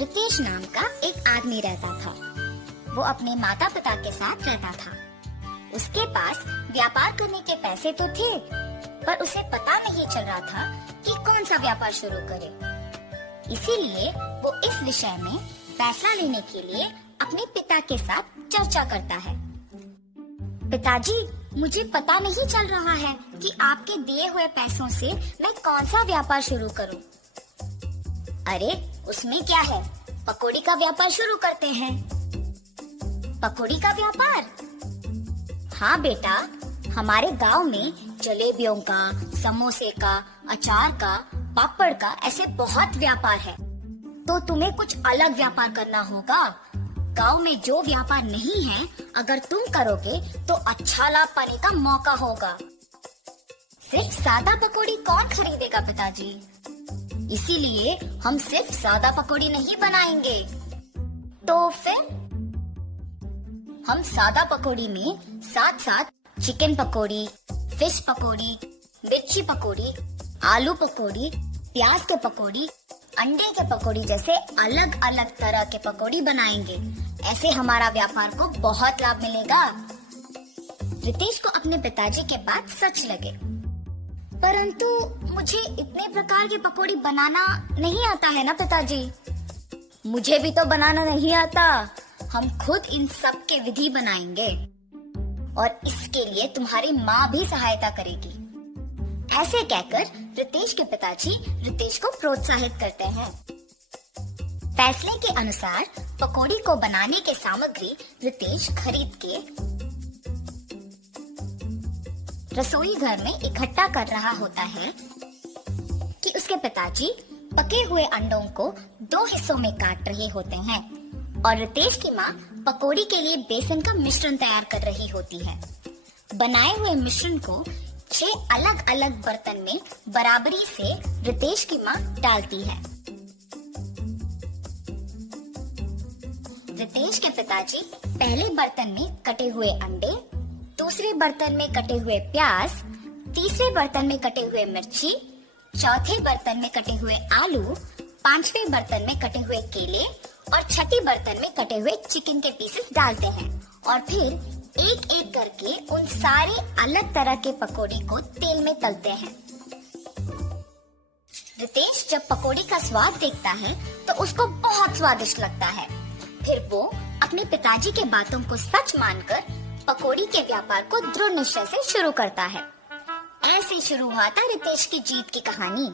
रितेश नाम का एक आदमी रहता था। वो अपने माता पिता के साथ रहता था। उसके पास व्यापार करने के पैसे तो थे, पर उसे पता नहीं चल रहा था कि कौन सा व्यापार शुरू करे। इसीलिए वो इस विषय में फैसला लेने के लिए अपने पिता के साथ चर्चा करता है। पिताजी, मुझे पता नहीं चल रहा है कि आपके दिए हुए पैसों से मैं कौन सा व्यापार शुरू करूं। अरे, उसमें क्या है, पकौड़ी का व्यापार शुरू करते हैं। पकौड़ी का व्यापार? हाँ बेटा, हमारे गांव में जलेबियों का, समोसे का, अचार का, पापड़ का ऐसे बहुत व्यापार है। तो तुम्हें कुछ अलग व्यापार करना होगा। गांव में जो व्यापार नहीं है, अगर तुम करोगे तो अच्छा लाभ पाने का मौका होगा। सिर्फ सादा पकौड़ी कौन खरीदेगा पिताजी? इसीलिए हम सिर्फ सादा पकौड़ी नहीं बनाएंगे। तो फिर हम सादा पकौड़ी में साथ साथ चिकन पकौड़ी, फिश पकौड़ी, मिर्ची पकौड़ी, आलू पकौड़ी, प्याज के पकौड़ी, अंडे के पकौड़ी जैसे अलग अलग तरह के पकौड़ी बनाएंगे। ऐसे हमारा व्यापार को बहुत लाभ मिलेगा। रितेश को अपने पिताजी के बात सच लगे, परंतु मुझे इतने प्रकार के पकौड़ी बनाना नहीं आता है ना पिताजी। मुझे भी तो बनाना नहीं आता। हम खुद इन सब के विधि बनाएंगे और इसके लिए तुम्हारी माँ भी सहायता करेगी। ऐसे कहकर रितेश के पिताजी रितेश को प्रोत्साहित करते हैं। फैसले के अनुसार पकौड़ी को बनाने के सामग्री रितेश खरीद के रसोई घर में इकट्ठा कर रहा होता है कि उसके पिताजी पके हुए अंडों को 2 हिस्सों में काट रहे होते हैं और रितेश की माँ पकौड़ी के लिए बेसन का मिश्रण तैयार कर रही होती है। बनाए हुए मिश्रण को 6 अलग अलग बर्तन में बराबरी से रितेश की माँ डालती है। रितेश के पिताजी पहले बर्तन में कटे हुए अंडे, दूसरे बर्तन में कटे हुए प्याज, तीसरे बर्तन में कटे हुए मिर्ची, चौथे बर्तन में कटे हुए आलू, पांचवें बर्तन में कटे हुए केले और छठी बर्तन में कटे हुए चिकन के पीसेस डालते हैं और फिर एक एक करके उन सारे अलग तरह के पकौड़ी को तेल में तलते हैं। रितेश जब पकौड़ी का स्वाद देखता है तो उसको बहुत स्वादिष्ट लगता है। फिर वो अपने पिताजी के बातों को सच मानकर पकौड़ी के व्यापार को दृढ़ निश्चय से शुरू करता है। ऐसे शुरू हुआ था रितेश की जीत की कहानी।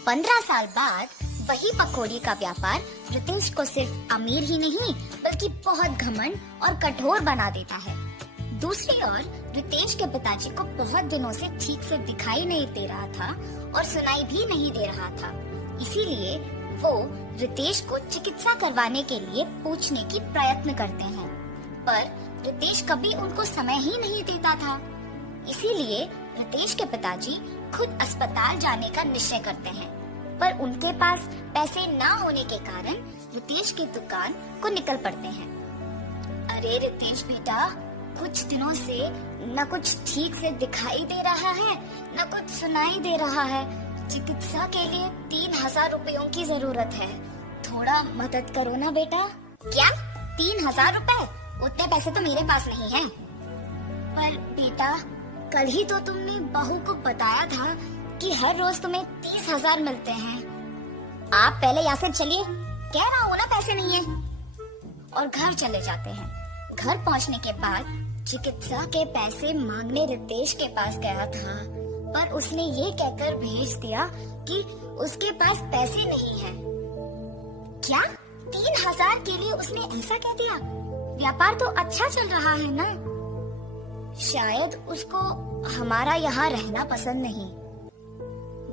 15 साल बाद वही पकौड़ी का व्यापार रितेश को सिर्फ अमीर ही नहीं बल्कि बहुत घमंड और कठोर बना देता है। दूसरी ओर रितेश के पिताजी को बहुत दिनों से ठीक से दिखाई नहीं दे रहा था और सुनाई भी नहीं दे रहा था। इसीलिए वो रितेश को चिकित्सा करवाने के लिए पूछने की प्रयत्न करते हैं, पर रितेश कभी उनको समय ही नहीं देता था। इसीलिए रितेश के पिताजी खुद अस्पताल जाने का निश्चय करते हैं, पर उनके पास पैसे ना होने के कारण रितेश की दुकान को निकल पड़ते हैं। अरे रितेश बेटा, कुछ दिनों से न कुछ ठीक से दिखाई दे रहा है, न कुछ सुनाई दे रहा है। चिकित्सा के लिए 3000 रुपयों की जरूरत है। थोड़ा मदद करो ना बेटा। क्या 3000 रुपए? उतने पैसे तो मेरे पास नहीं है। पर बेटा, कल ही तो तुमने बहू को बताया था कि हर रोज तुम्हें 30,000 मिलते हैं। आप पहले यहाँ से चलिए, कह रहा हूँ ना पैसे नहीं है। और घर चले जाते हैं। घर पहुँचने के बाद चिकित्सा के पैसे मांगने रितेश के पास गया था, पर उसने ये कहकर भेज दिया कि उसके पास पैसे नहीं है। क्या 3000 के लिए उसने ऐसा कह दिया? व्यापार तो अच्छा चल रहा है ना। शायद उसको हमारा यहाँ रहना पसंद नहीं।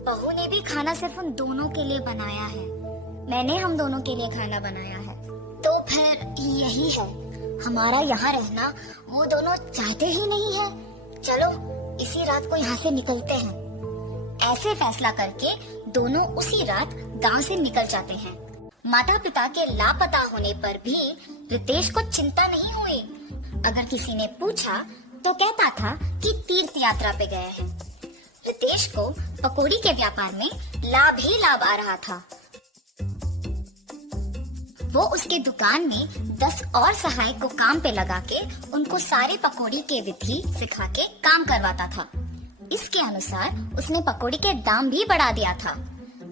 बहू ने भी खाना सिर्फ उन दोनों के लिए बनाया है, मैंने हम दोनों के लिए खाना बनाया है। तो फिर यही है, हमारा यहाँ रहना वो दोनों चाहते ही नहीं है। चलो इसी रात को यहाँ से निकलते हैं। ऐसे फैसला करके दोनों उसी रात गांव से निकल जाते हैं। माता पिता के लापता होने पर भी रितेश को चिंता नहीं हुई। अगर किसी ने पूछा तो कहता था कि तीर्थ यात्रा पे गए हैं। रितेश को पकौड़ी के व्यापार में लाभ ही लाभ आ रहा था। वो उसके दुकान में 10 और सहायक को काम पे लगा के उनको सारे पकौड़ी के विधि सिखा के काम करवाता था। इसके अनुसार उसने पकौड़ी के दाम भी बढ़ा दिया था।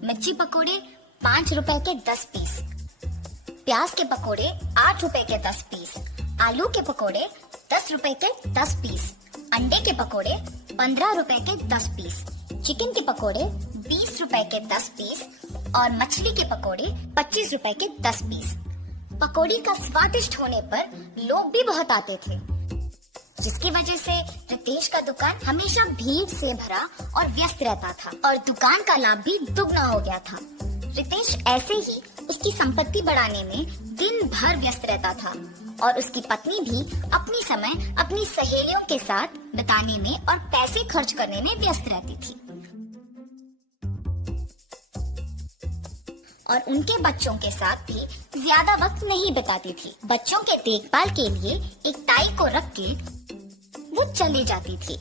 मिर्ची पकौड़े 5 रुपए के 10 पीस, प्याज के पकौड़े 8 रुपए के 10 पीस, आलू के पकौड़े 10 रुपए के 10 पीस, अंडे के पकौड़े 15 रुपए के 10 पीस, चिकन के पकौड़े 20 रुपए के 10 पीस और मछली के पकौड़े 25 रुपए के 10 पीस। पकौड़ी का स्वादिष्ट होने पर लोग भी बहुत आते थे, जिसकी वजह से रितेश का दुकान हमेशा भीड़ से भरा और व्यस्त रहता था और दुकान का लाभ भी दुगना हो गया था। रितेश ऐसे ही उसकी संपत्ति बढ़ाने में दिन भर व्यस्त रहता था और उसकी पत्नी भी अपनी समय अपनी सहेलियों के साथ बिताने में और पैसे खर्च करने में व्यस्त रहती थी और उनके बच्चों के साथ भी ज्यादा वक्त नहीं बिताती थी। बच्चों के देखभाल के लिए एक ताई को रख के वो चली जाती थी।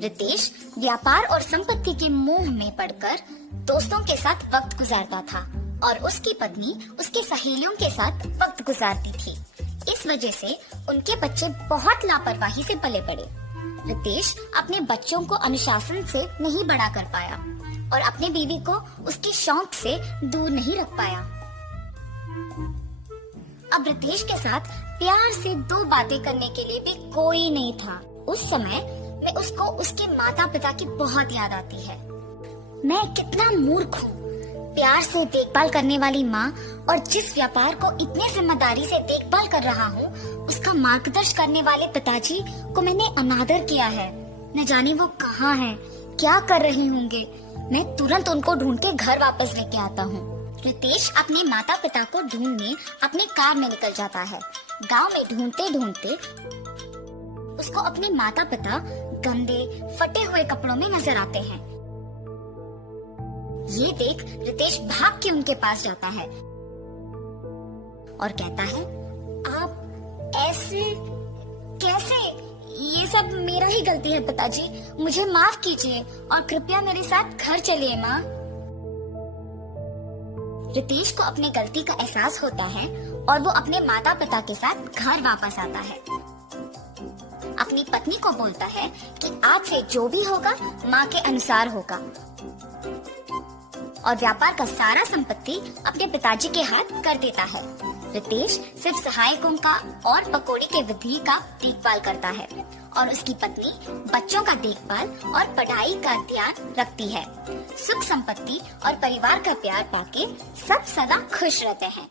रितेश व्यापार और संपत्ति के मोह में पड़कर दोस्तों के साथ वक्त गुजारता था और उसकी पत्नी उसके सहेलियों के साथ वक्त गुजारती थी। इस वजह से उनके बच्चे बहुत लापरवाही से पले बड़े। रितेश अपने बच्चों को अनुशासन से नहीं बड़ा कर पाया और अपने बीवी को उसके शौक से दूर नहीं रख पाया। अब रितेश के साथ प्यार से 2 बातें करने के लिए भी कोई नहीं था। उस समय में उसको उसके माता पिता की बहुत याद आती है। मैं कितना मूर्ख हूँ, प्यार से देखभाल करने वाली माँ और जिस व्यापार को इतने जिम्मेदारी से देखभाल कर रहा हूँ, उसका मार्गदर्शन करने वाले पिताजी को मैंने अनादर किया है। न जाने वो कहाँ हैं, क्या कर रहे होंगे। मैं तुरंत उनको ढूंढ के घर वापस लेके आता हूँ। रितेश अपने माता पिता को ढूंढने अपनी कार में निकल जाता है। गांव में ढूंढते ढूंढते उसको अपने माता पिता गंदे फटे हुए कपड़ों में नजर आते हैं। ये देख रितेश भाग के उनके पास जाता है और कहता है, आप ऐसे कैसे? ये सब मेरा ही गलती है पिताजी, मुझे माफ कीजिए और कृपया मेरे साथ घर चलिए माँ। रितेश को अपने गलती का एहसास होता है और वो अपने माता पिता के साथ घर वापस आता है। अपनी पत्नी को बोलता है कि आज से जो भी होगा माँ के अनुसार होगा और व्यापार का सारा संपत्ति अपने पिताजी के हाथ कर देता है। रितेश सिर्फ सहायकों का और पकौड़ी के विधि का देखभाल करता है और उसकी पत्नी बच्चों का देखभाल और पढ़ाई का ध्यान रखती है। सुख संपत्ति और परिवार का प्यार पाके सब सदा खुश रहते हैं।